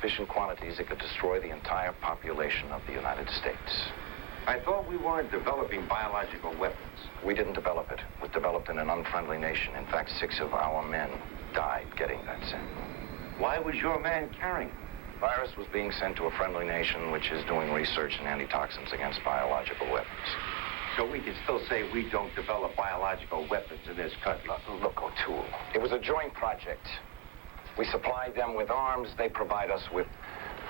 Sufficient quantities that could destroy the entire population of the United States. I thought we weren't developing biological weapons. We didn't develop it. It was developed in an unfriendly nation. In fact, 6 of our men died getting that sample. Why was your man carrying it? The virus was being sent to a friendly nation which is doing research in antitoxins against biological weapons. So we can still say we don't develop biological weapons in this country. Look, O'Toole, it was a joint project. We supplied them with arms. They provide us with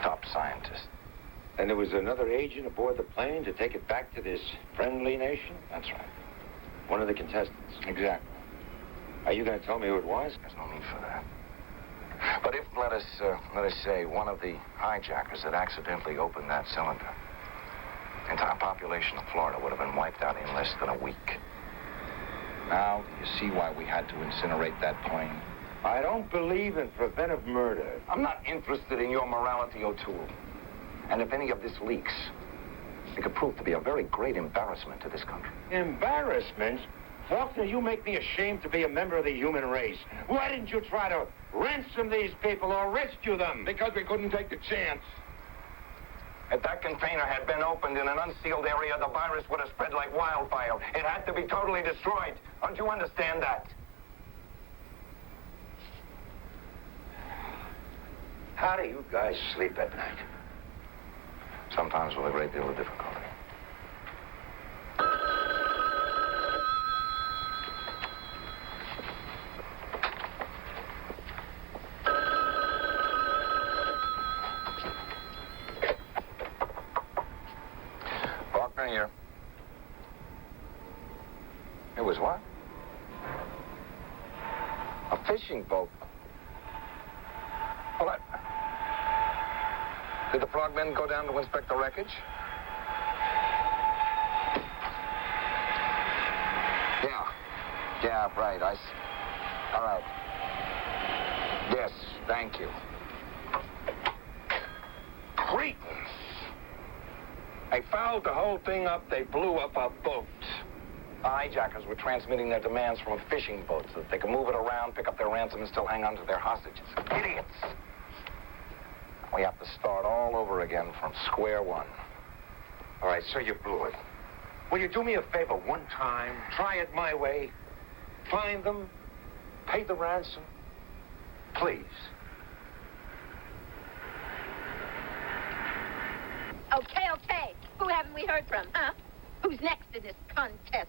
top scientists. And there was another agent aboard the plane to take it back to this friendly nation? That's right. One of the contestants? Exactly. Are you going to tell me who it was? There's no need for that. But if, let us say, one of the hijackers had accidentally opened that cylinder, the entire population of Florida would have been wiped out in less than a week. Now, you see why we had to incinerate that plane? I don't believe in preventive murder. I'm not interested in your morality, O'Toole. And if any of this leaks, it could prove to be a very great embarrassment to this country. Embarrassment? Faulkner, you make me ashamed to be a member of the human race. Why didn't you try to ransom these people or rescue them? Because we couldn't take the chance. If that container had been opened in an unsealed area, the virus would have spread like wildfire. It had to be totally destroyed. Don't you understand that? How do you guys sleep at night? Sometimes with a great deal of difficulty. Faulkner here. It was what? A fishing boat. Well, did the frogmen go down to inspect the wreckage? Yeah, right. All right. Yes, thank you. Cretins! They fouled the whole thing up. They blew up our boat. The hijackers were transmitting their demands from a fishing boat so that they could move it around, pick up their ransom, and still hang on to their hostages. Idiots! We have to start all over again from square one. All right, so you blew it. Will you do me a favor one time? Try it my way. Find them. Pay the ransom. Please. Okay. Who haven't we heard from, huh? Who's next in this contest?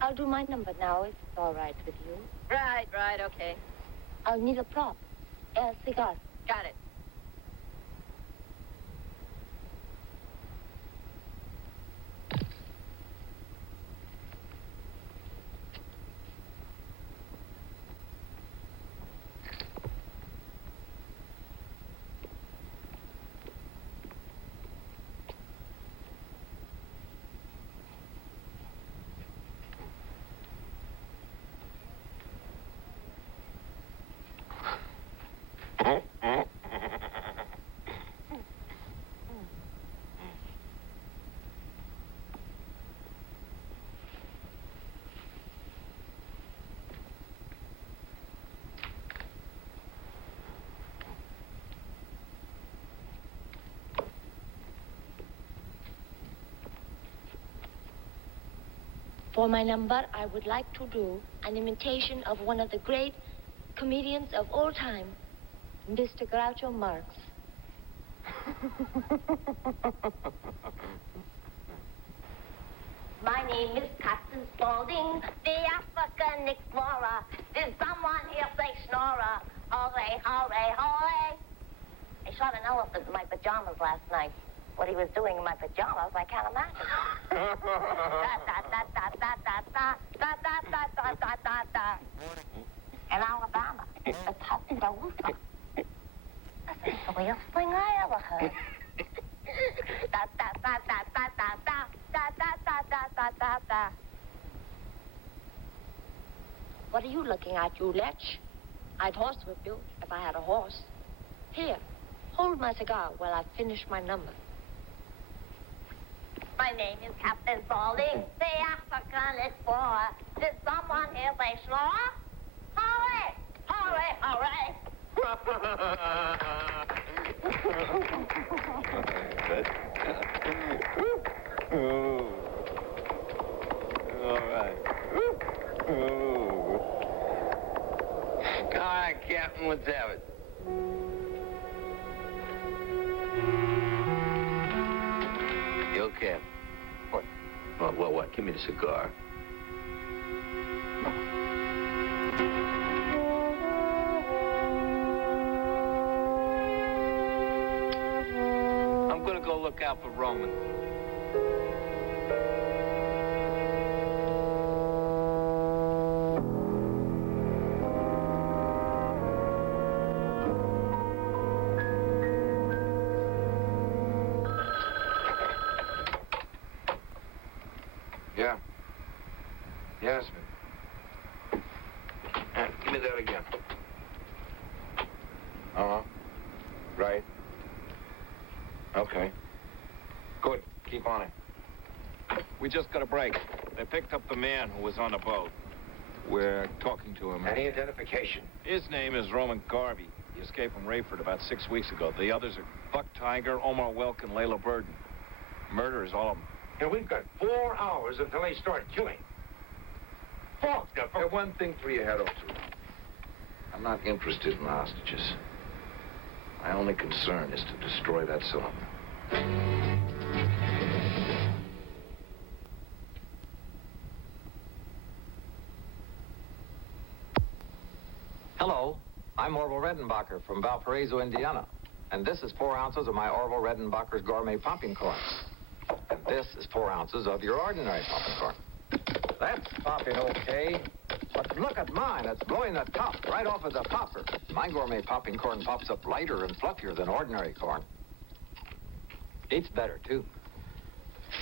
I'll do my number now, if it's all right with you. Right, okay. I'll need a prop. A cigar. Got it. For my number, I would like to do an imitation of one of the great comedians of all time, Mr. Groucho Marx. My name is Captain Spaulding, the African explorer. Did someone here say schnorrer? Hooray, hooray, hooray. I shot an elephant in my pajamas last night. What he was doing in my pajamas, I can't imagine. In Alabama, the Tuscaloosa. That's the silliest thing I ever heard. What are you looking at, you lech? I'd horsewhip you if I had a horse. Here, hold my cigar while I finish my number. My name is Captain Spaulding, the African explorer. Did someone here say schnorrer? Hooray! Hooray! Hooray! Good. Ooh. All right. Ooh. All right, Captain, let's have it. You okay? What? What? Give me the cigar. I'm gonna go look out for Roman. Yeah. Yes, Give me that again. uh-huh. Right. Okay. Good. Keep on it. We just got a break. They picked up the man who was on the boat. We're talking to him. Any identification? His name is Roman Garvey. He escaped from Rayford about 6 weeks ago. The others are Buck Tiger, Omar Welk, and Layla Burden. Murder is all of them. And we've got 4 hours until they start killing. Faulkner, Hey, one thing for your head off to. I'm not interested in hostages. My only concern is to destroy that cylinder. Hello, I'm Orville Redenbacher from Valparaiso, Indiana. And this is 4 ounces of my Orville Redenbacher's gourmet pumping corn. And this is 4 ounces of your ordinary pumping corn. That's popping okay. But look at mine. It's blowing the top right off of the popper. My gourmet popping corn pops up lighter and fluffier than ordinary corn. Eats better, too.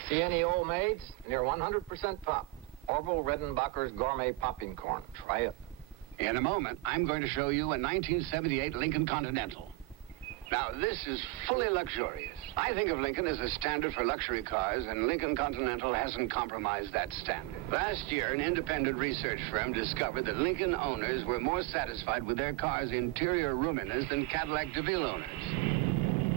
See any old maids? Near 100% pop. Orville Redenbacher's gourmet popping corn. Try it. In a moment, I'm going to show you a 1978 Lincoln Continental. Now, this is fully luxurious. I think of Lincoln as a standard for luxury cars, and Lincoln Continental hasn't compromised that standard. Last year, an independent research firm discovered that Lincoln owners were more satisfied with their car's interior roominess than Cadillac DeVille owners.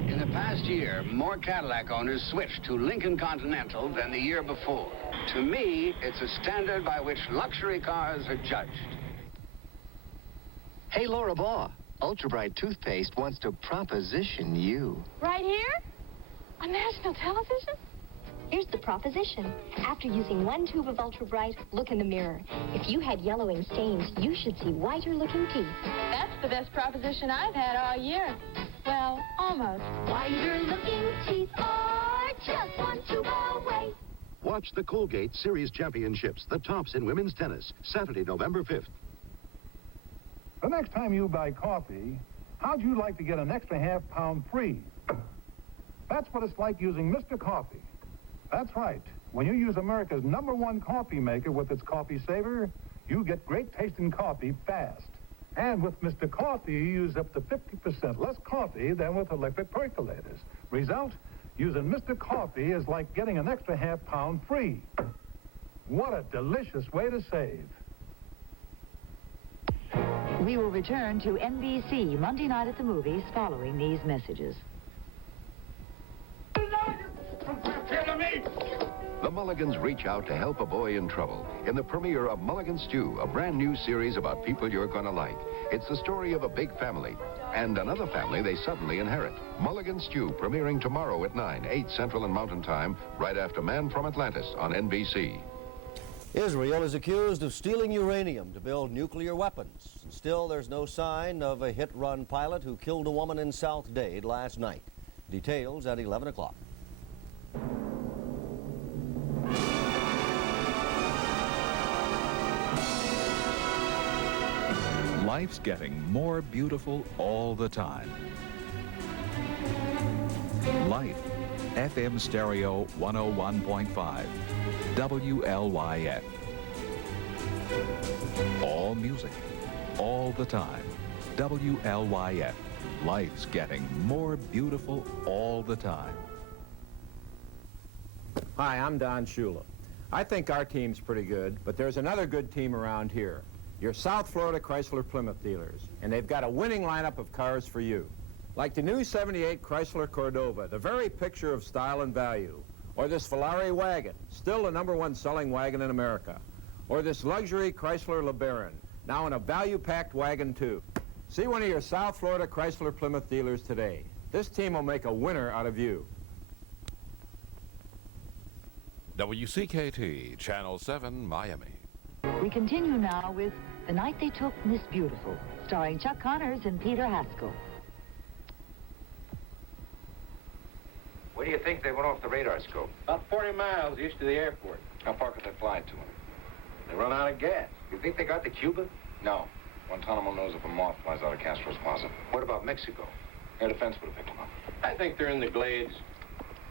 In the past year, more Cadillac owners switched to Lincoln Continental than the year before. To me, it's a standard by which luxury cars are judged. Hey, Laura Baugh, Ultra Bright Toothpaste wants to proposition you. Right here? On national television? Here's the proposition. After using 1 tube of Ultra Bright, look in the mirror. If you had yellowing stains, you should see whiter-looking teeth. That's the best proposition I've had all year. Well, almost. Whiter-looking teeth are just 1 tube away. Watch the Colgate Series Championships, the tops in women's tennis, Saturday, November 5th. The next time you buy coffee, how'd you like to get an extra half-pound free? That's what it's like using Mr. Coffee. That's right. When you use America's #1 coffee maker with its coffee saver, you get great tasting coffee fast. And with Mr. Coffee, you use up to 50% less coffee than with electric percolators. Result, using Mr. Coffee is like getting an extra half-pound free. What a delicious way to save. We will return to NBC Monday night at the movies following these messages. The Mulligans reach out to help a boy in trouble in the premiere of Mulligan Stew, a brand new series about people you're going to like. It's the story of a big family and another family they suddenly inherit. Mulligan Stew, premiering tomorrow at 9, 8 Central and Mountain Time, right after Man from Atlantis on NBC. Israel is accused of stealing uranium to build nuclear weapons. Still, there's no sign of a hit-run pilot who killed a woman in South Dade last night. Details at 11 o'clock. Life's getting more beautiful all the time. Life, FM stereo 101.5, WLYF. All music, all the time, WLYF. Life's getting more beautiful all the time. Hi, I'm Don Shula. I think our team's pretty good, but there's another good team around here. Your South Florida Chrysler Plymouth dealers, and they've got a winning lineup of cars for you. Like the new 78 Chrysler Cordova, the very picture of style and value. Or this Volare wagon, still the #1 selling wagon in America. Or this luxury Chrysler LeBaron, now in a value-packed wagon too. See one of your South Florida Chrysler Plymouth dealers today. This team will make a winner out of you. WCKT, Channel 7, Miami. We continue now with The Night They Took Miss Beautiful, starring Chuck Connors and Peter Haskell. Where do you think they went off the radar scope? About 40 miles east of the airport. How far could they fly to him? They run out of gas. You think they got to Cuba? No. Guantanamo knows if a moth flies out of Castro's Plaza. What about Mexico? Air defense would have picked him up. I think they're in the Glades.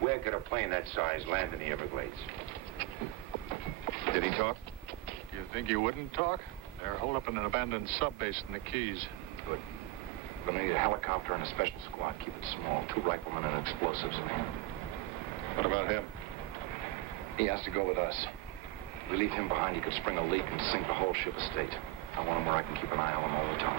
Where could a plane that size land in the Everglades? Did he talk? You think he wouldn't talk? They're holed up in an abandoned sub-base in the Keys. Good. We're gonna need a helicopter and a special squad. Keep it small. 2 riflemen and explosives. What about him? He has to go with us. If we leave him behind, he could spring a leak and sink the whole ship estate. I want him where I can keep an eye on him all the time.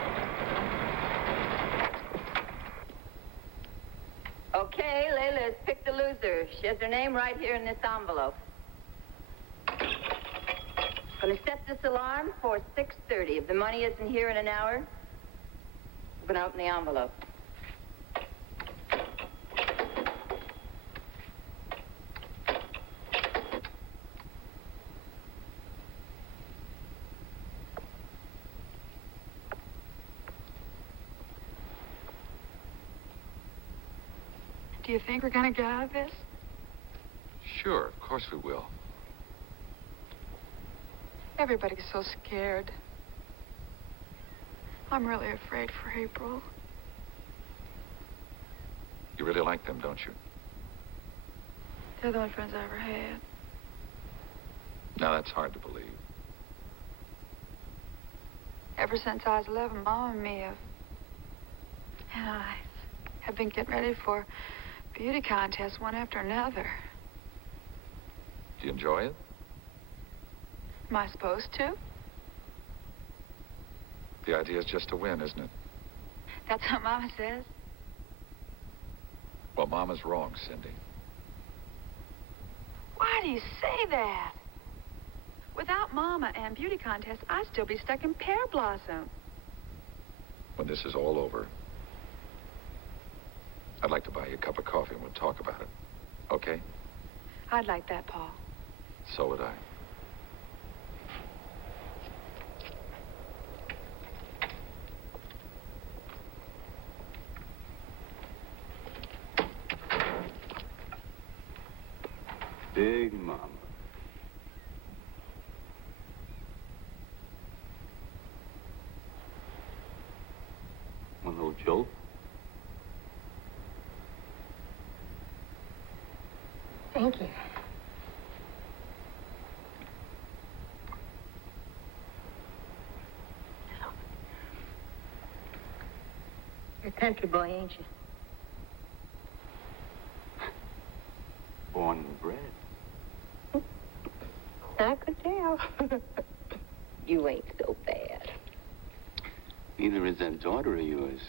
Okay, Layla's picked the loser. She has her name right here in this envelope. Gonna set this alarm for 6:30. If the money isn't here in an hour, we're gonna open the envelope. Do you think we're gonna get out of this? Sure, of course we will. Everybody's so scared. I'm really afraid for April. You really like them, don't you? They're the only friends I ever had. Now, that's hard to believe. Ever since I was 11, Mom and me and I have been getting ready for beauty contests one after another. Do you enjoy it? Am I supposed to? The idea is just to win, isn't it? That's what Mama says. Well, Mama's wrong, Cindy. Why do you say that? Without Mama and beauty contests, I'd still be stuck in Pear Blossom. When this is all over, I'd like to buy you a cup of coffee and we'll talk about it. Okay? I'd like that, Paul. So would I. Big Mama. One little jolt. Thank you. You're a country boy, ain't you? Born and bred. I could tell. You ain't so bad. Neither is that daughter of yours.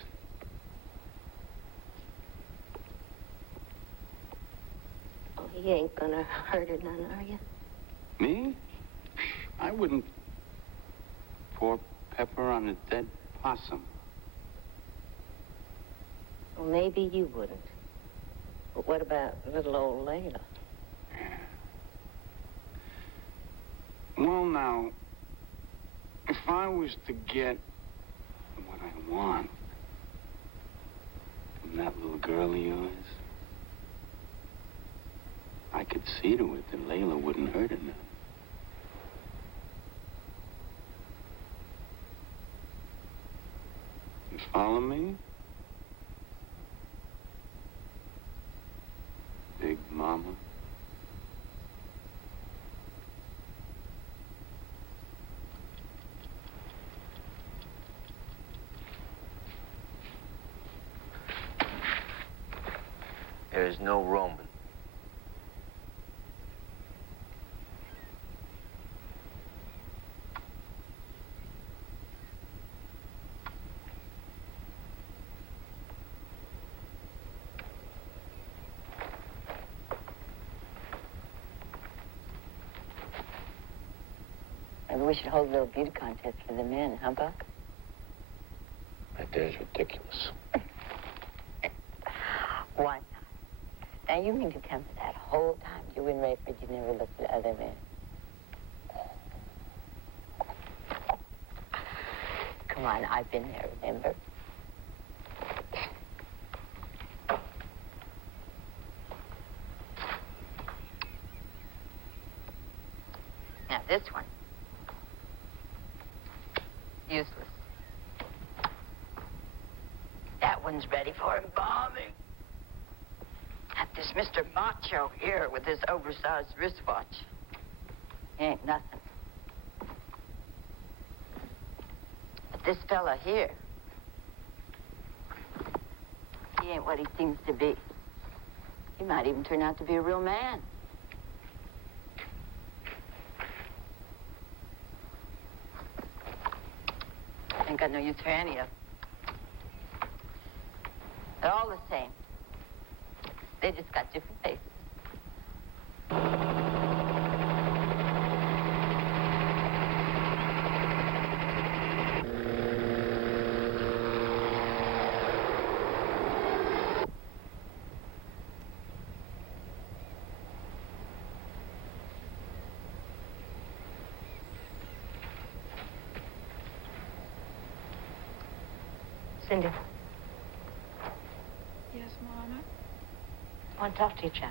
Oh, he ain't gonna hurt her none, are you? Me? I wouldn't pour pepper on a dead possum. Well, maybe you wouldn't. But what about little old Layla? Well, now, if I was to get what I want from that little girl of yours, I could see to it that Layla wouldn't hurt her none. You follow me? Big Mama. There is no Roman. Maybe we should hold a little beauty contest for the men, huh, Buck? That there's ridiculous. Why not? Now, you mean to tell me that whole time you were in Rayford, you never looked at other men? Come on, I've been there, remember? Now, this one. Useless. That one's ready for embalming. Got this Mr. Macho here with his oversized wristwatch. He ain't nothing. But this fella here, he ain't what he seems to be. He might even turn out to be a real man. Ain't got no use for any of them. They're all the same. They just got different faces. Cindy. Yes, Mama? I want to talk to you, child.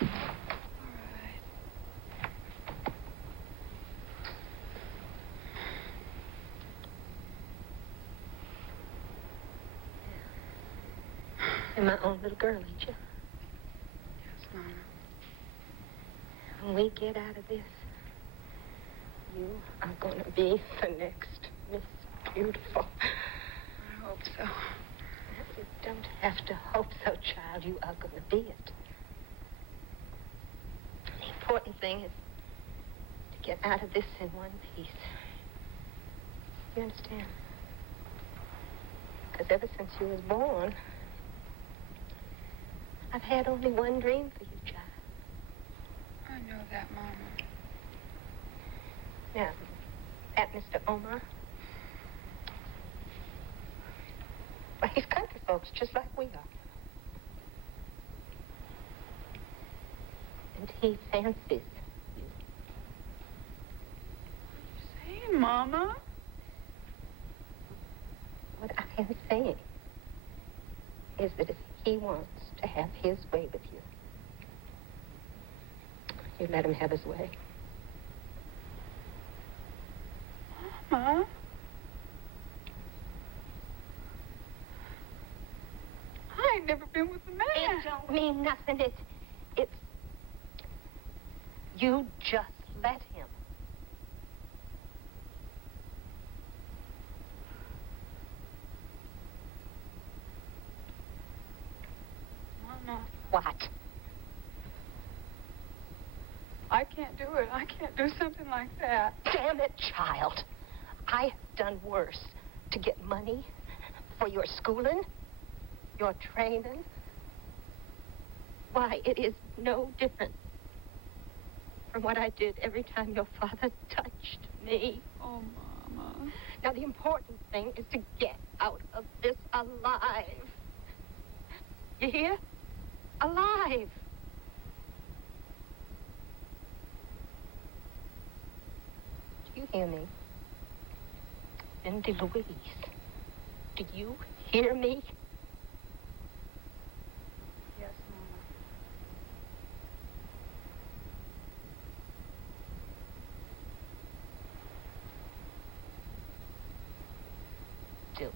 All right. You're my own little girl, ain't you? Yes, Mama. When we get out of this, you are going to be the next Miss Beautiful. I hope so. You don't have to hope so, child. You are going to be it. The important thing is to get out of this in one piece. You understand? Because ever since you was born, I've had only one dream for you, child. I know that, Mama. Now, that Mr. Omar, well, he's country folks just like we are. And he fancies you. Hey, Mama. What I am saying is that if he wants to have his way with you, you let him have his way. Mama? I ain't never been with a man. It don't mean nothing. It's... You just let him. Mama. What? I can't do it. I can't do something like that. Damn it, child. I have done worse to get money for your schooling, your training. Why, it is no different from what I did every time your father touched me. Oh, Mama. Now, the important thing is to get out of this alive. You hear? Alive. Do you hear me? Cindy Louise, do you hear me? Yes, Mama. Do it.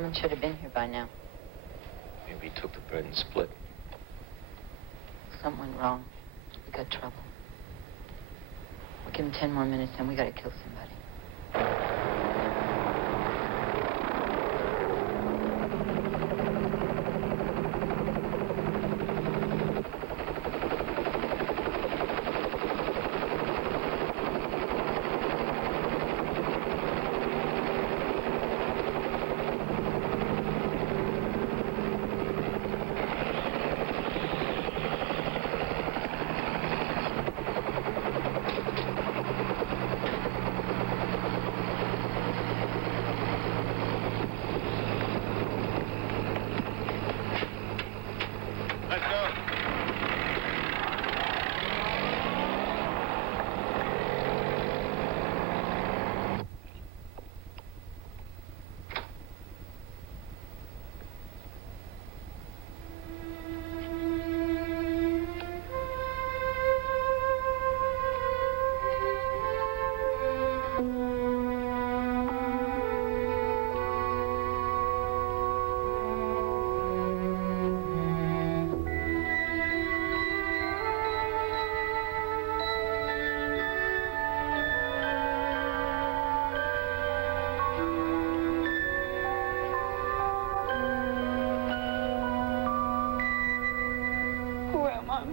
Someone should have been here by now. Maybe he took the bread and split. Something went wrong. We got trouble. We'll give him 10 more minutes, then we gotta kill somebody.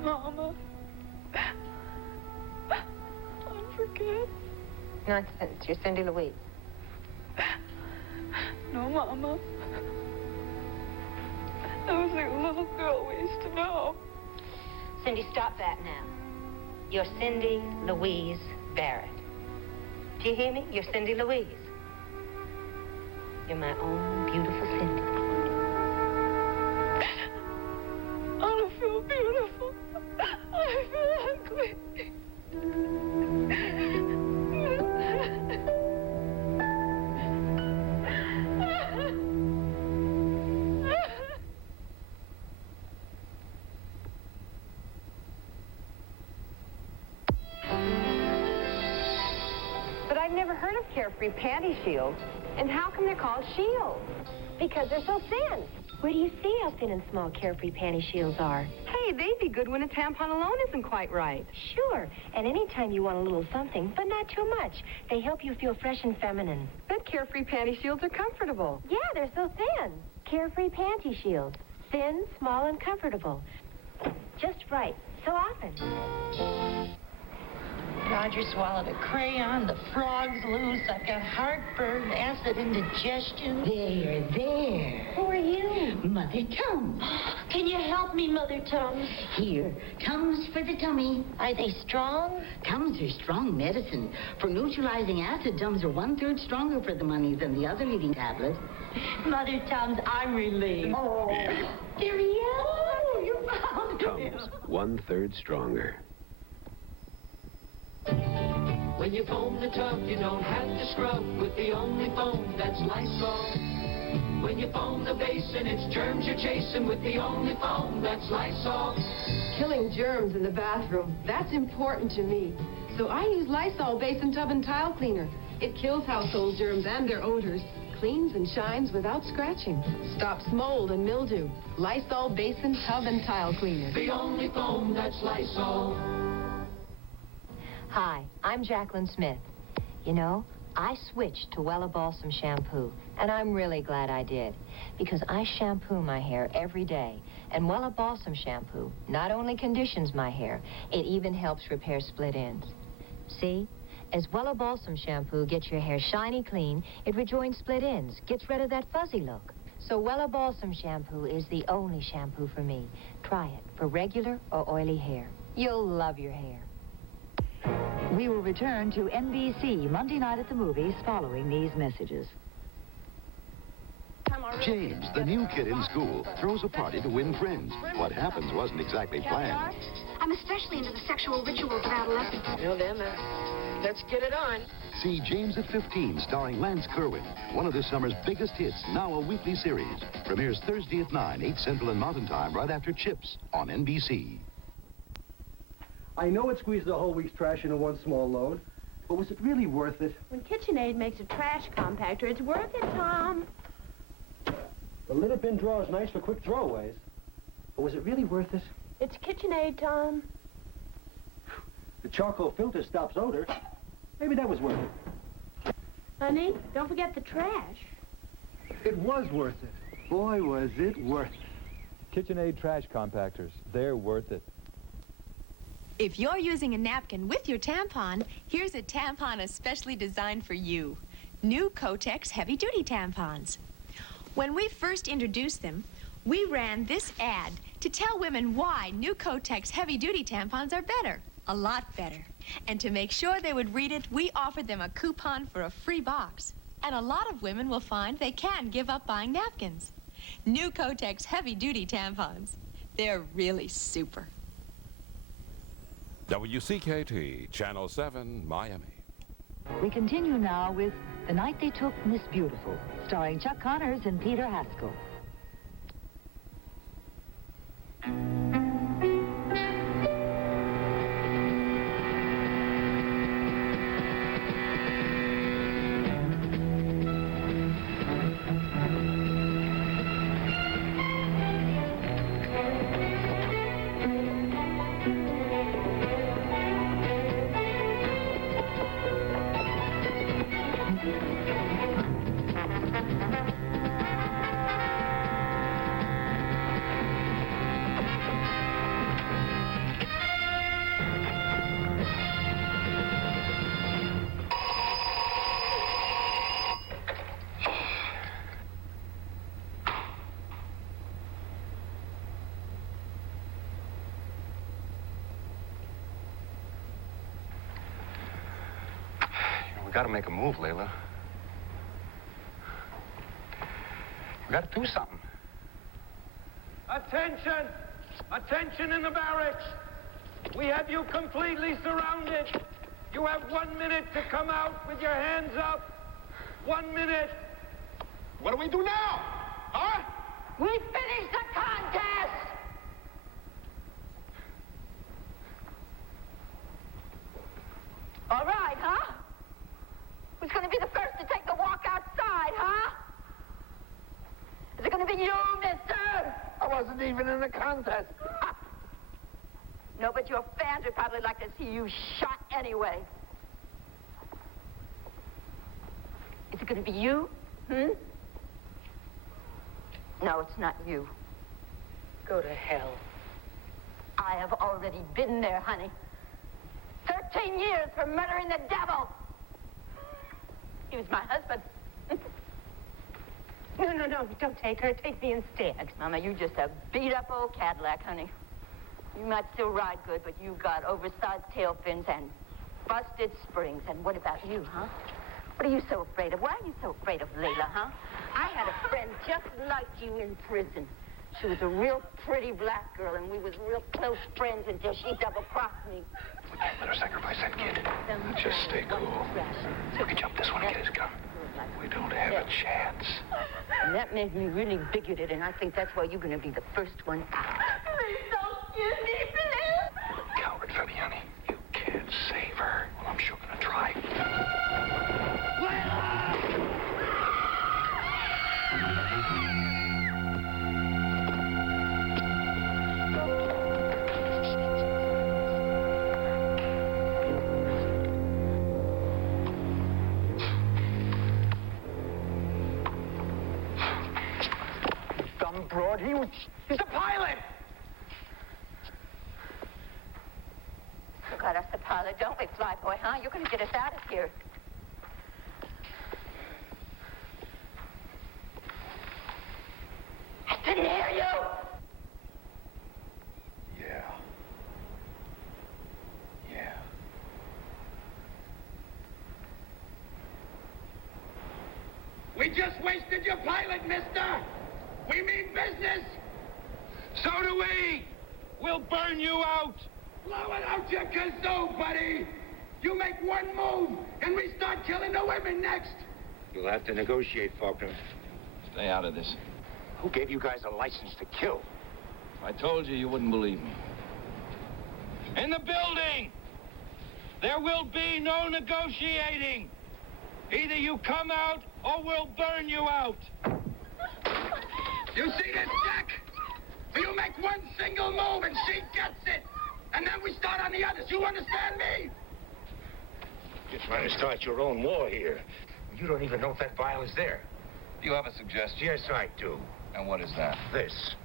Mama. I forget. Nonsense. You're Cindy Louise. No, Mama. I was like a little girl we used to know. Cindy, stop that now. You're Cindy Louise Barrett. Do you hear me? You're Cindy Louise. You're my own beautiful Cindy. I don't feel beautiful. I feel ugly. But I've never heard of Carefree Panty Shields. And how come they're called shields? Because they're so thin. Where do you see how thin and small Carefree Panty Shields are? Hey, they'd be good when a tampon alone isn't quite right. Sure. And anytime you want a little something, but not too much. They help you feel fresh and feminine. But Carefree Panty Shields are comfortable. Yeah, they're so thin. Carefree Panty Shields. Thin, small, and comfortable. Just right. So often. Roger swallowed a crayon, the frog's loose, I've got heartburn, acid indigestion. There. Who are you? Mother Tums. Can you help me, Mother Tums? Here, Tums for the tummy. Are they strong? Tums are strong medicine. For neutralizing acid, Tums are 1/3 stronger for the money than the other eating tablet. Mother Tums, I'm relieved. Oh, there he is. Oh, you found him. Tums, 1/3 stronger. When you foam the tub, you don't have to scrub with the only foam that's Lysol. When you foam the basin, it's germs you're chasing with the only foam that's Lysol. Killing germs in the bathroom, that's important to me. So I use Lysol Basin Tub and Tile Cleaner. It kills household germs and their odors. Cleans and shines without scratching. Stops mold and mildew. Lysol Basin Tub and Tile Cleaner. The only foam that's Lysol. Hi, I'm Jacqueline Smith. You know, I switched to Wella Balsam shampoo, and I'm really glad I did, because I shampoo my hair every day, and Wella Balsam shampoo not only conditions my hair, it even helps repair split ends. See? As Wella Balsam shampoo gets your hair shiny clean, it rejoins split ends, gets rid of that fuzzy look. So Wella Balsam shampoo is the only shampoo for me. Try it for regular or oily hair. You'll love your hair. We will return to NBC Monday night at the movies following these messages. James, the new kid in school, throws a party to win friends. What happens wasn't exactly planned. I'm especially into the sexual rituals of adolescence. Well then, let's get it on. See James at 15, starring Lance Kerwin. One of this summer's biggest hits, now a weekly series. Premieres Thursday at 9, 8 Central and Mountain Time, right after Chips on NBC. I know it squeezed the whole week's trash into one small load, but was it really worth it? When KitchenAid makes a trash compactor, it's worth it, Tom. The litter bin drawer is nice for quick throwaways. But was it really worth it? It's KitchenAid, Tom. The charcoal filter stops odor. Maybe that was worth it. Honey, don't forget the trash. It was worth it. Boy, was it worth it. KitchenAid trash compactors. They're worth it. If you're using a napkin with your tampon, here's a tampon especially designed for you. New Kotex heavy-duty tampons. When we first introduced them, we ran this ad to tell women why new Kotex heavy-duty tampons are better, a lot better. And to make sure they would read it, we offered them a coupon for a free box. And a lot of women will find they can give up buying napkins. New Kotex heavy-duty tampons. They're really super. WCKT, Channel 7, Miami. We continue now with The Night They Took Miss Beautiful, starring Chuck Connors and Peter Haskell. We gotta make a move, Layla. We gotta do something. Attention! Attention in the barracks! We have you completely surrounded. You have 1 minute to come out with your hands up. 1 minute. What do we do now? Huh? We finished the contest! All right, huh? Who's going to be the first to take the walk outside, huh? Is it going to be you, mister? I wasn't even in the contest. No, but your fans would probably like to see you shot anyway. Is it going to be you? No, it's not you. Go to hell. I have already been there, honey. 13 years for murdering the devil. He was my husband. No, don't take her. Take me instead. Mama, you just a beat-up old Cadillac, honey. You might still ride good, but you got oversized tail fins and busted springs. And what about you, huh? What are you so afraid of? Why are you so afraid of Layla, huh? I had a friend just like you in prison. She was a real pretty black girl, and we was real close friends until she double-crossed me. We can't let her sacrifice that kid. Just stay cool. We can jump this one and get his gun. We don't have a chance. And that made me really bigoted, and I think that's why you're going to be the first one out. Please don't kill me, please. Coward, Fabiani. You can't save her. Well, I'm sure gonna try. Broad, he's a pilot! You got us the pilot, don't we, Flyboy, huh? You're going to get us out of here. I didn't hear you! Yeah. We just wasted your pilot, mister! We mean business! So do we! We'll burn you out! Blow it out your kazoo, buddy! You make one move, and we start killing the women next! You'll have to negotiate, Faulkner. Stay out of this. Who gave you guys a license to kill? If I told you, you wouldn't believe me. In the building! There will be no negotiating! Either you come out, or we'll burn you out! You see this, Jack? You make one single move and she gets it. And then we start on the others. You understand me? You're trying to start your own war here. You don't even know if that vial is there. Do you have a suggestion? Yes, I do. And what is that? This.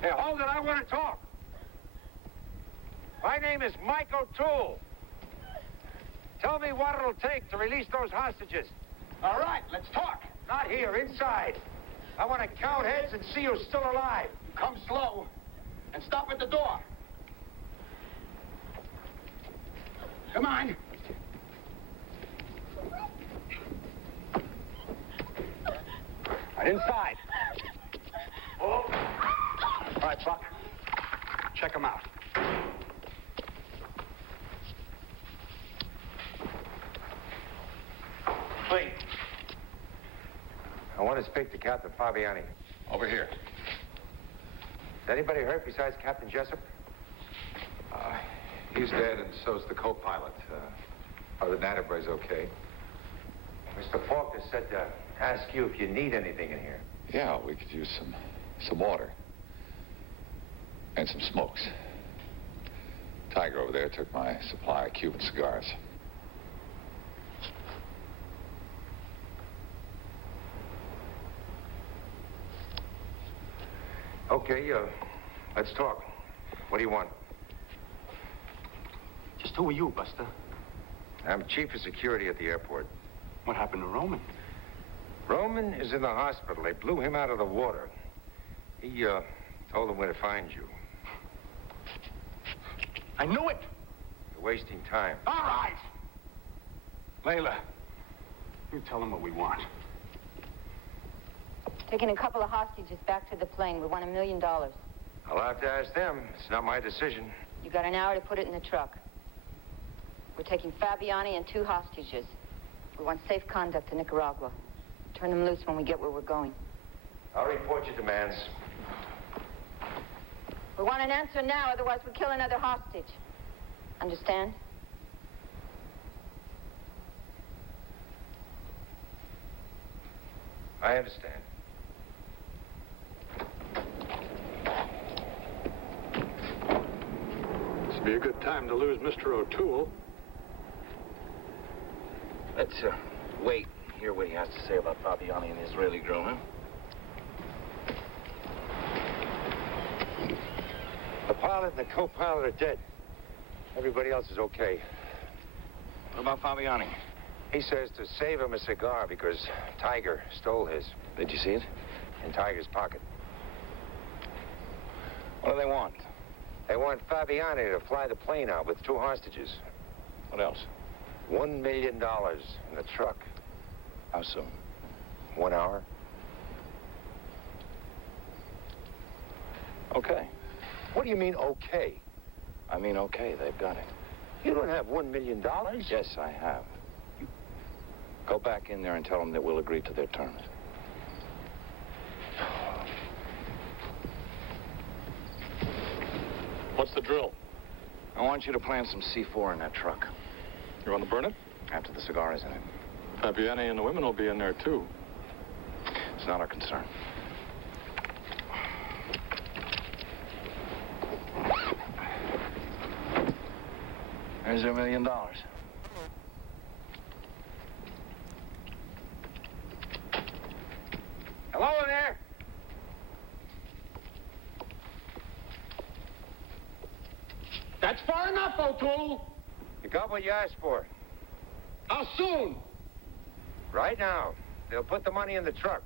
Hey, hold it. I want to talk. My name is Mike O'Toole. Tell me what it'll take to release those hostages. All right, let's talk. Not here, inside. I want to count heads and see who's still alive. Come slow and stop at the door. Come on. Right inside. Oh. All right, Buck. Check them out. Wait. I want to speak to Captain Fabiani. Over here. Is anybody hurt besides Captain Jessup? He's dead, and so's the co-pilot. Are the native boys okay? Mr. Faulkner said to ask you if you need anything in here. Yeah, we could use some water. And some smokes. Tiger over there took my supply of Cuban cigars. Okay, let's talk. What do you want? Just who are you, Buster? I'm chief of security at the airport. What happened to Roman? Roman is in the hospital. They blew him out of the water. He, told them where to find you. I knew it! You're wasting time. All right! Layla, you tell them what we want. Taking a couple of hostages back to the plane. We want $1 million. I'll have to ask them. It's not my decision. You got an hour to put it in the truck. We're taking Fabiani and 2 hostages. We want safe conduct to Nicaragua. Turn them loose when we get where we're going. I'll report your demands. We want an answer now, otherwise we kill another hostage. Understand? I understand. This would be a good time to lose Mr. O'Toole. Let's wait and hear what he has to say about Fabiani and the Israeli girl, huh? The pilot and the co-pilot are dead. Everybody else is okay. What about Fabiani? He says to save him a cigar because Tiger stole his. Did you see it? In Tiger's pocket. What do they want? They want Fabiani to fly the plane out with 2 hostages. What else? $1 million in the truck. How soon? 1 hour. Okay. What do you mean, okay? I mean, okay, they've got it. You don't have $1 million? Yes, I have. You go back in there and tell them that we'll agree to their terms. What's the drill? I want you to plant some C4 in that truck. You want to burn it? After the cigar is in it. Fabiani and the women will be in there, too. It's not our concern. There's $1 million. Hello there. That's far enough, O'Toole. You got what you asked for. How soon? Right now. They'll put the money in the truck.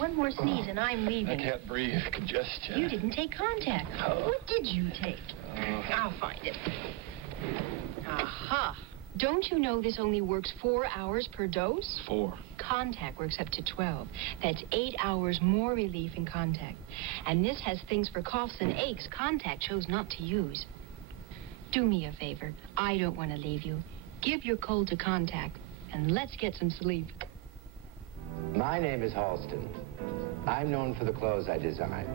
One more sneeze and I'm leaving. I can't breathe. Congestion. You didn't take contact. What did you take? I'll find it. Aha. Don't you know this only works 4 hours per dose? 4. Contact works up to 12. That's 8 hours more relief in contact. And this has things for coughs and aches Contact chose not to use. Do me a favor. I don't want to leave you. Give your cold to Contact, and let's get some sleep. My name is Halston. I'm known for the clothes I design.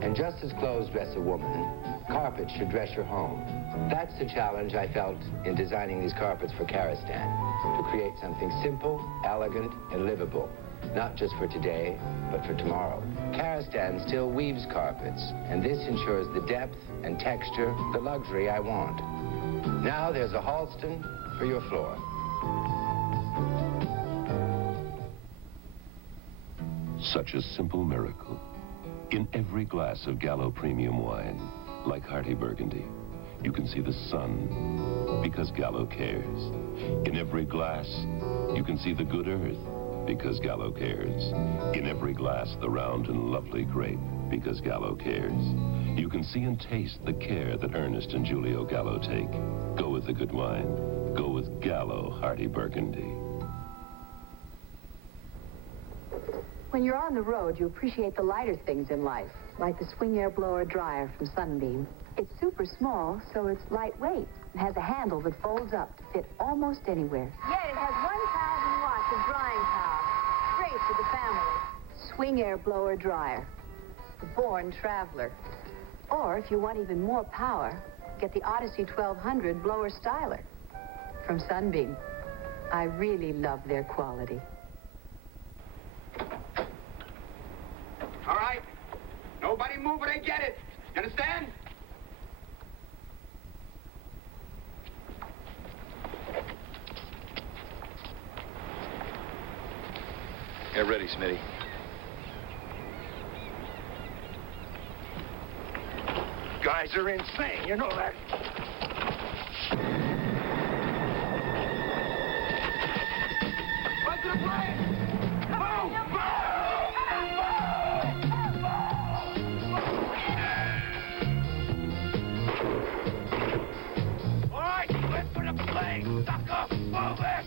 And just as clothes dress a woman, carpets should dress your home. That's the challenge I felt in designing these carpets for Karastan, to create something simple, elegant, and livable, not just for today, but for tomorrow. Karastan still weaves carpets, and this ensures the depth and texture, the luxury I want. Now there's a Halston for your floor. Such a simple miracle. In every glass of Gallo Premium wine, like Hearty Burgundy, you can see the sun, because Gallo cares. In every glass, you can see the good earth, because Gallo cares. In every glass, the round and lovely grape, because Gallo cares. You can see and taste the care that Ernest and Giulio Gallo take. Go with the good wine. Go with Gallo Hearty Burgundy. When you're on the road, you appreciate the lighter things in life, like the swing air blower dryer from Sunbeam. It's super small, so it's lightweight. It has a handle that folds up to fit almost anywhere. Yet it has 1,000 watts of drying power. Great for the family. Swing air blower dryer. The born traveler. Or if you want even more power, get the Odyssey 1200 blower styler from Sunbeam. I really love their quality. All right. Nobody move or they get it. You understand? Get ready, Smitty. Guys are insane, you know that. What's the plan? Move! All right, let's put up the plane. Duck up, move it!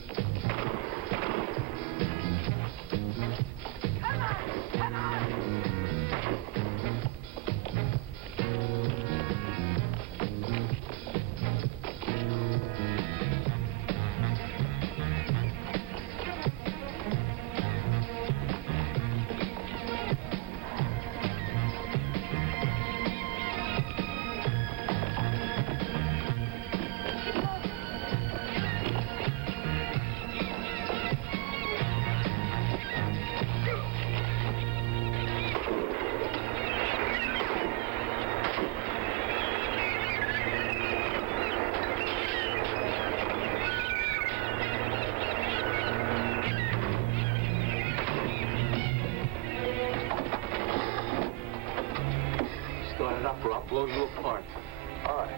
Start it up or I'll blow you apart. All right.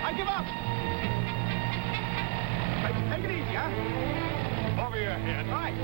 I give up. Take it easy, huh? Over your head. All right.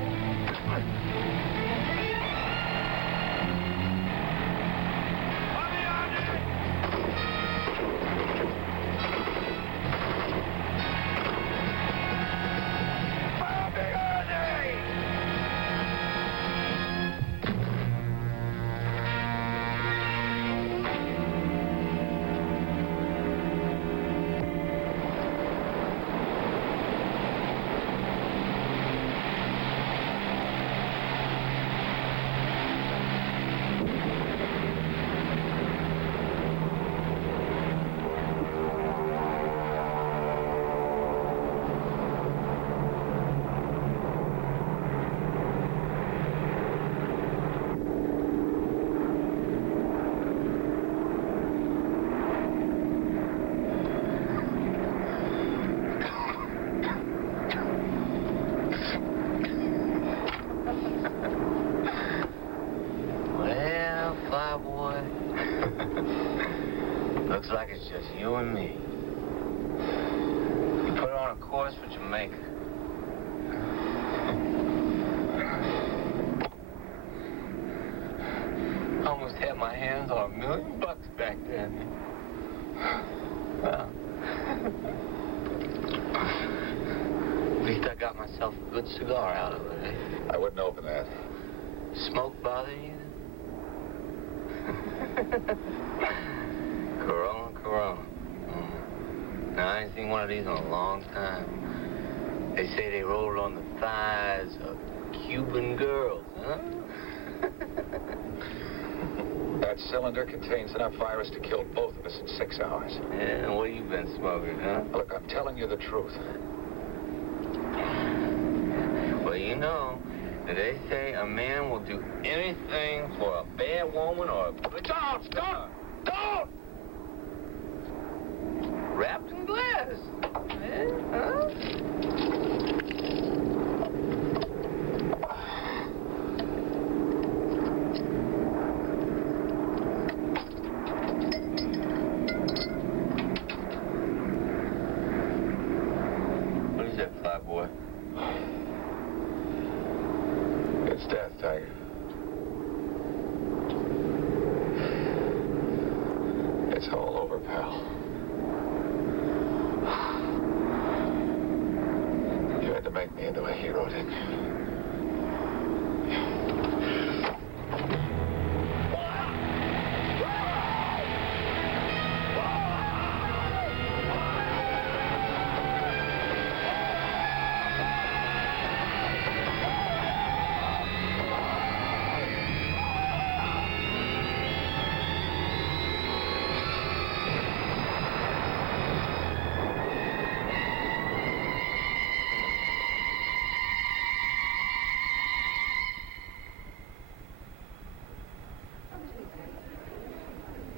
Looks like it's just you and me. You put on a course for Jamaica. I almost had my hands on $1 million back then. Well, at least I got myself a good cigar out of it, eh? I wouldn't open that. Smoke bother you? Corona. Now, I ain't seen one of these in a long time. They say they rolled on the thighs of Cuban girls, huh? That cylinder contains enough virus to kill both of us in 6 hours. Yeah, what you been smoking, huh? Look, I'm telling you the truth. Well, you know, they say a man will do anything for a bad woman or a good... Don't! Wrapped in glass. Eh? Huh? What is that, Flyboy? It's death, Tiger. It's all over, pal. You had to make me into a hero, didn't you?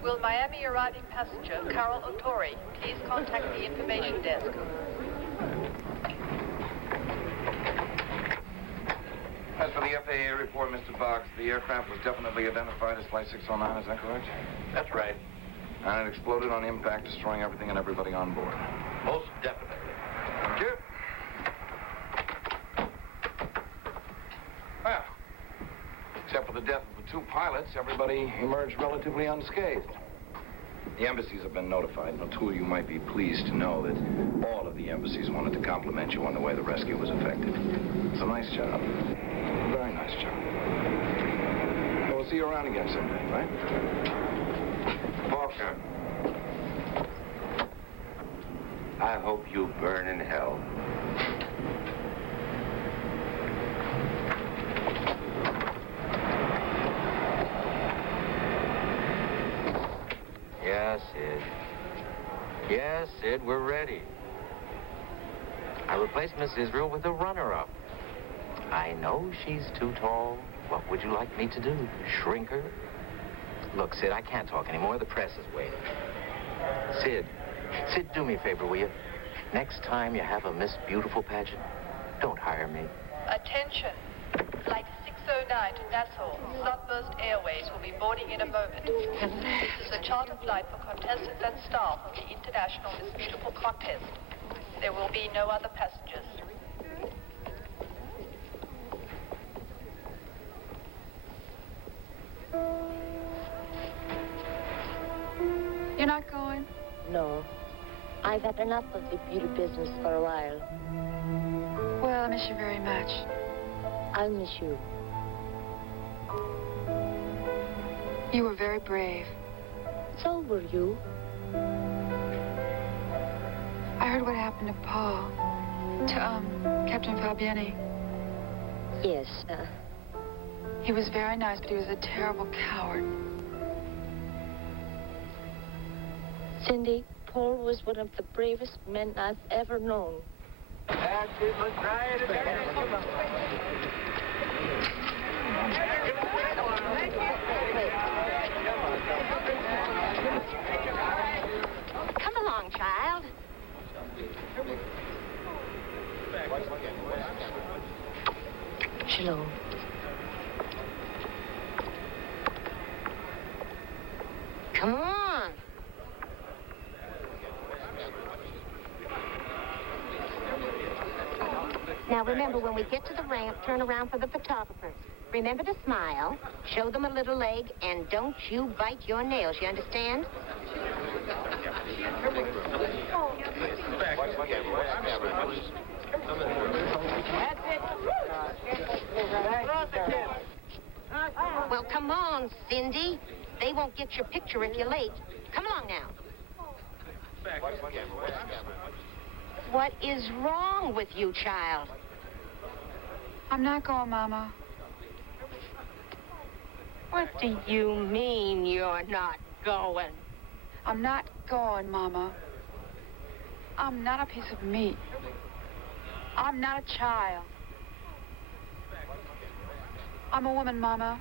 Will Miami arriving passenger Carol Otori please contact the information desk? As for the FAA report, Mr. Boggs, the aircraft was definitely identified as Flight 609, is that correct? That's right. And it exploded on impact, destroying everything and everybody on board. Most definitely. Thank you. Well, except for the death of the 2 pilots, everybody emerged relatively unscathed. The embassies have been notified, and the 2 of you might be pleased to know that all of the embassies wanted to compliment you on the way the rescue was effected. It's a nice job. A very nice job. Well, we'll see you around again someday, right? Walker. I hope you burn in hell. Yes, Sid. Yes, Sid, we're ready. I replaced Miss Israel with a runner-up. I know she's too tall. What would you like me to do? Shrink her? Look, Sid, I can't talk anymore. The press is waiting. Sid, do me a favor, will you? Next time you have a Miss Beautiful pageant, don't hire me. Attention. Flight 609 to Nassau, Sunburst Airways will be boarding in a moment. This is a charter flight for contestants and staff of the International Miss Beautiful contest. There will be no other passengers. You're not going? No. I've had enough of the beauty business for a while. Well, I miss you very much. I'll miss you. You were very brave. So were you. I heard what happened to Paul. To, Captain Fabiani. Yes, He was very nice, but he was a terrible coward. Cindy, Paul was one of the bravest men I've ever known. That's it, let's try it again. Come along, child. Shalom. Come on. Now, remember, when we get to the ramp, turn around for the photographers. Remember to smile, show them a little leg, and don't you bite your nails, you understand? Well, come on, Cindy. They won't get your picture if you're late. Come along now. What is wrong with you, child? I'm not going, Mama. What do you mean you're not going? I'm not going, Mama. I'm not a piece of meat. I'm not a child. I'm a woman, Mama.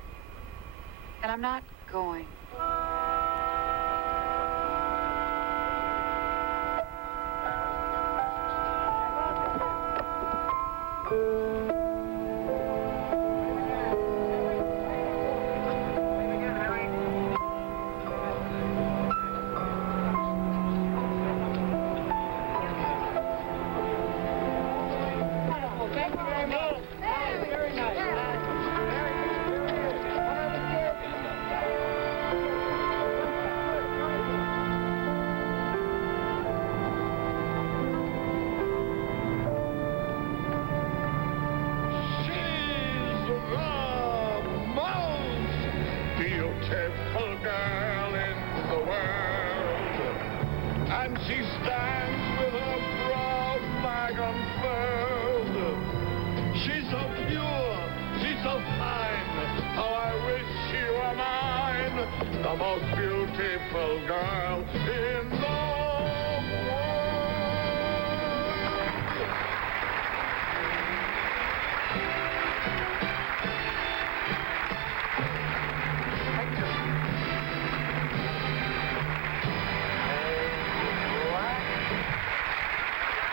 And I'm not going. Beautiful girl in the world, and she stands with her proud flag unfurled. She's so pure, she's so fine, how I wish she were mine, the most beautiful girl in the world.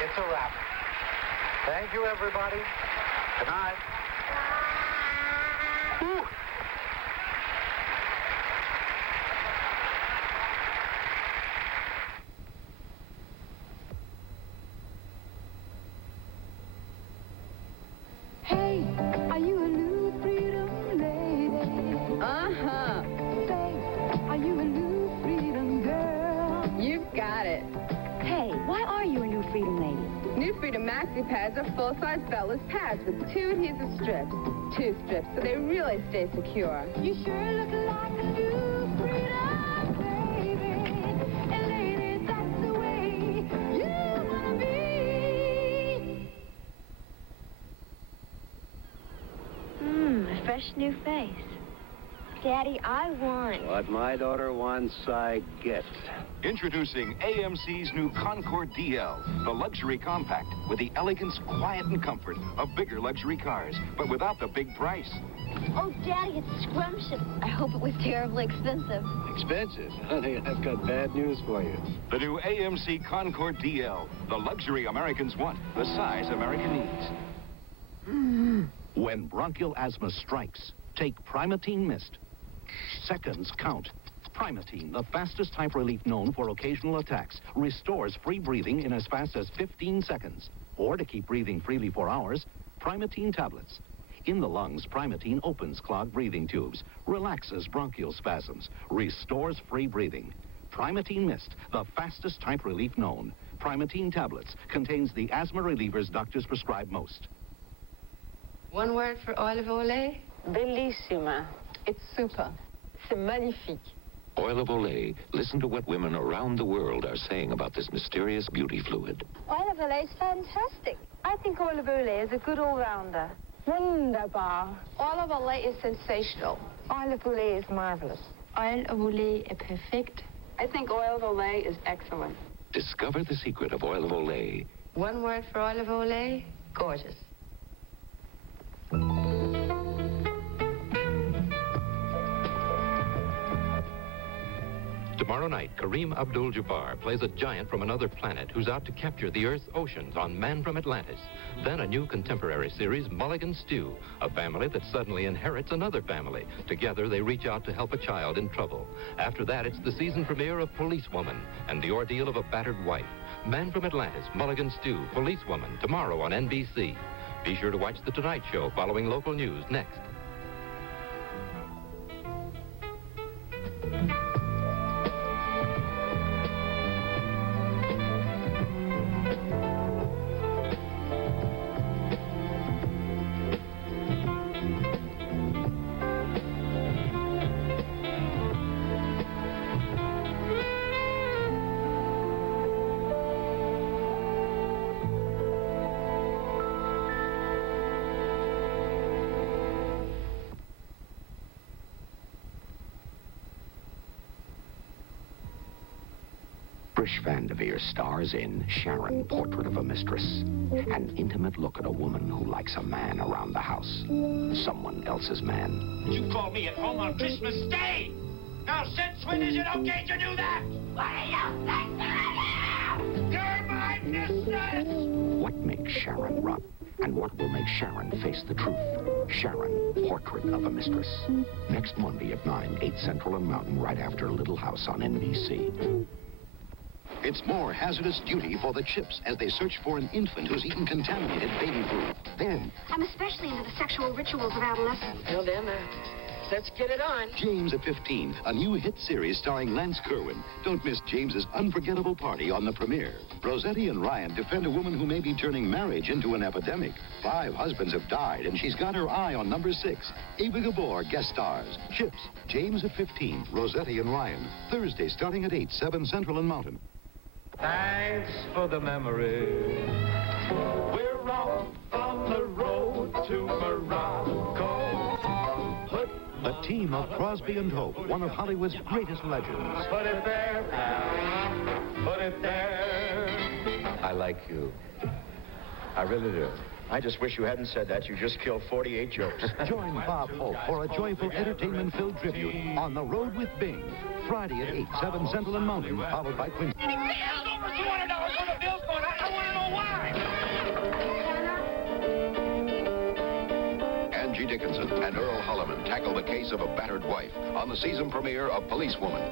It's a wrap. Thank you, everybody. Good night. Whew. Hey, are you a new freedom lady? Uh-huh. Say, are you a new freedom girl? You've got it. Hey, why are you a new Freedom lady? New Freedom Maxi Pads are full-size beltless pads with 2 adhesive strips. 2 strips, so they really stay secure. You sure look like a new freedom baby. And ladies, that's the way you wanna be. A fresh new face. Daddy, I want... What my daughter wants, I get. Introducing AMC's new Concord DL, the luxury compact with the elegance, quiet, and comfort of bigger luxury cars, but without the big price. Oh, Daddy, it's scrumptious. I hope it was terribly expensive. Expensive? Honey, I've got bad news for you. The new AMC Concord DL, the luxury Americans want, the size America needs. When bronchial asthma strikes, take Primatene Mist. Seconds count. Primatene, the fastest type relief known for occasional attacks, restores free breathing in as fast as 15 seconds. Or to keep breathing freely for hours, Primatene tablets. In the lungs, Primatene opens clogged breathing tubes, relaxes bronchial spasms, restores free breathing. Primatene Mist, the fastest type relief known. Primatene tablets contains the asthma relievers doctors prescribe most. One word for oil of Olay? Bellissima. It's super. C'est magnifique. Oil of Olay. Listen to what women around the world are saying about this mysterious beauty fluid. Oil of Olay is fantastic. I think Oil of Olay is a good all-rounder. Wunderbar. Oil of Olay is sensational. Oil of Olay is marvelous. Oil of Olay est perfect. I think Oil of Olay is excellent. Discover the secret of Oil of Olay. One word for Oil of Olay? Gorgeous. Tomorrow night, Kareem Abdul-Jabbar plays a giant from another planet who's out to capture the Earth's oceans on Man from Atlantis. Then a new contemporary series, Mulligan Stew, a family that suddenly inherits another family. Together, they reach out to help a child in trouble. After that, it's the season premiere of Policewoman and the ordeal of a battered wife. Man from Atlantis, Mulligan Stew, Policewoman, tomorrow on NBC. Be sure to watch The Tonight Show following local news next. Trish Vanderveer stars in Sharon, Portrait of a Mistress. An intimate look at a woman who likes a man around the house. Someone else's man. You called me at home on Christmas Day. Now, since when is it okay to do that? What do you think? You're my mistress! What makes Sharon run? And what will make Sharon face the truth? Sharon, Portrait of a Mistress. Next Monday at 9, 8 Central and Mountain, right after Little House on NBC. It's more hazardous duty for the Chips as they search for an infant who's eaten contaminated baby food. Then, I'm especially into the sexual rituals of adolescence. Well, then, let's get it on. James at 15, a new hit series starring Lance Kerwin. Don't miss James's unforgettable party on the premiere. Rosetti and Ryan defend a woman who may be turning marriage into an epidemic. 5 husbands have died, and she's got her eye on number 6. Ava Gabor guest stars. Chips, James at 15, Rosetti and Ryan. Thursday starting at 8, 7 Central and Mountain. Thanks for the memory. We're off on the road to Morocco. A team of Crosby and Hope, one of Hollywood's greatest legends. Put it there, pal. Put it there. I like you. I really do. I just wish you hadn't said that. You just killed 48 jokes. Join Bob Hope for a joyful, entertainment-filled tribute on The Road with Bing. Friday at 8, 7 Central and Mountain, followed by Quincy. Over $200 for the bill's going. I want to know why. Angie Dickinson and Earl Holliman tackle the case of a battered wife on the season premiere of Policewoman.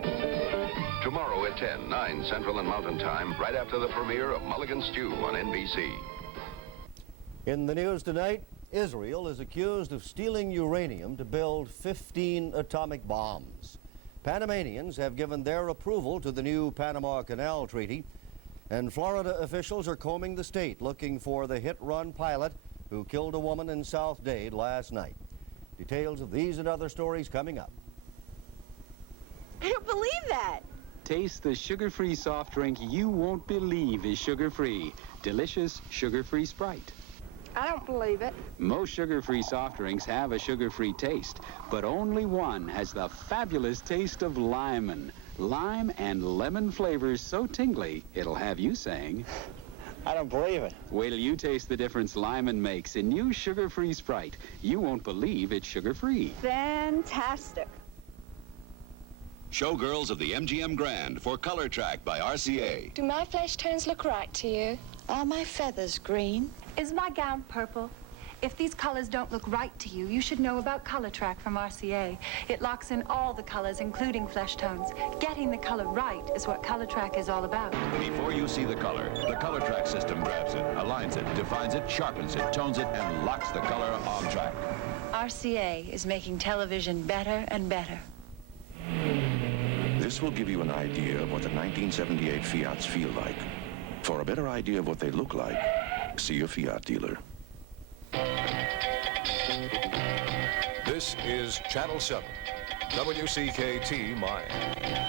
Tomorrow at 10, 9 Central and Mountain Time, right after the premiere of Mulligan Stew on NBC. In the news tonight, Israel is accused of stealing uranium to build 15 atomic bombs. Panamanians have given their approval to the new Panama Canal Treaty, and Florida officials are combing the state looking for the hit-run pilot who killed a woman in South Dade last night. Details of these and other stories coming up. I don't believe that. Taste the sugar-free soft drink you won't believe is sugar-free. Delicious sugar-free Sprite. I don't believe it. Most sugar-free soft drinks have a sugar-free taste, but only one has the fabulous taste of Lyman. Lime and lemon flavors so tingly, it'll have you saying, I don't believe it. wait till you taste the difference Lyman makes in new sugar-free Sprite. You won't believe it's sugar-free. Fantastic. Showgirls of the MGM Grand for Color Track by RCA. Do my flesh tones look right to you? Are my feathers green? Is my gown purple? If these colors don't look right to you, you should know about Color Track from RCA. It locks in all the colors, including flesh tones. Getting the color right is what Color Track is all about. Before you see the Color Track system grabs it, aligns it, defines it, sharpens it, tones it, and locks the color on track. RCA is making television better and better. This will give you an idea of what the 1978 Fiats feel like. For a better idea of what they look like, see a Fiat dealer. This is Channel 7, WCKT Miami.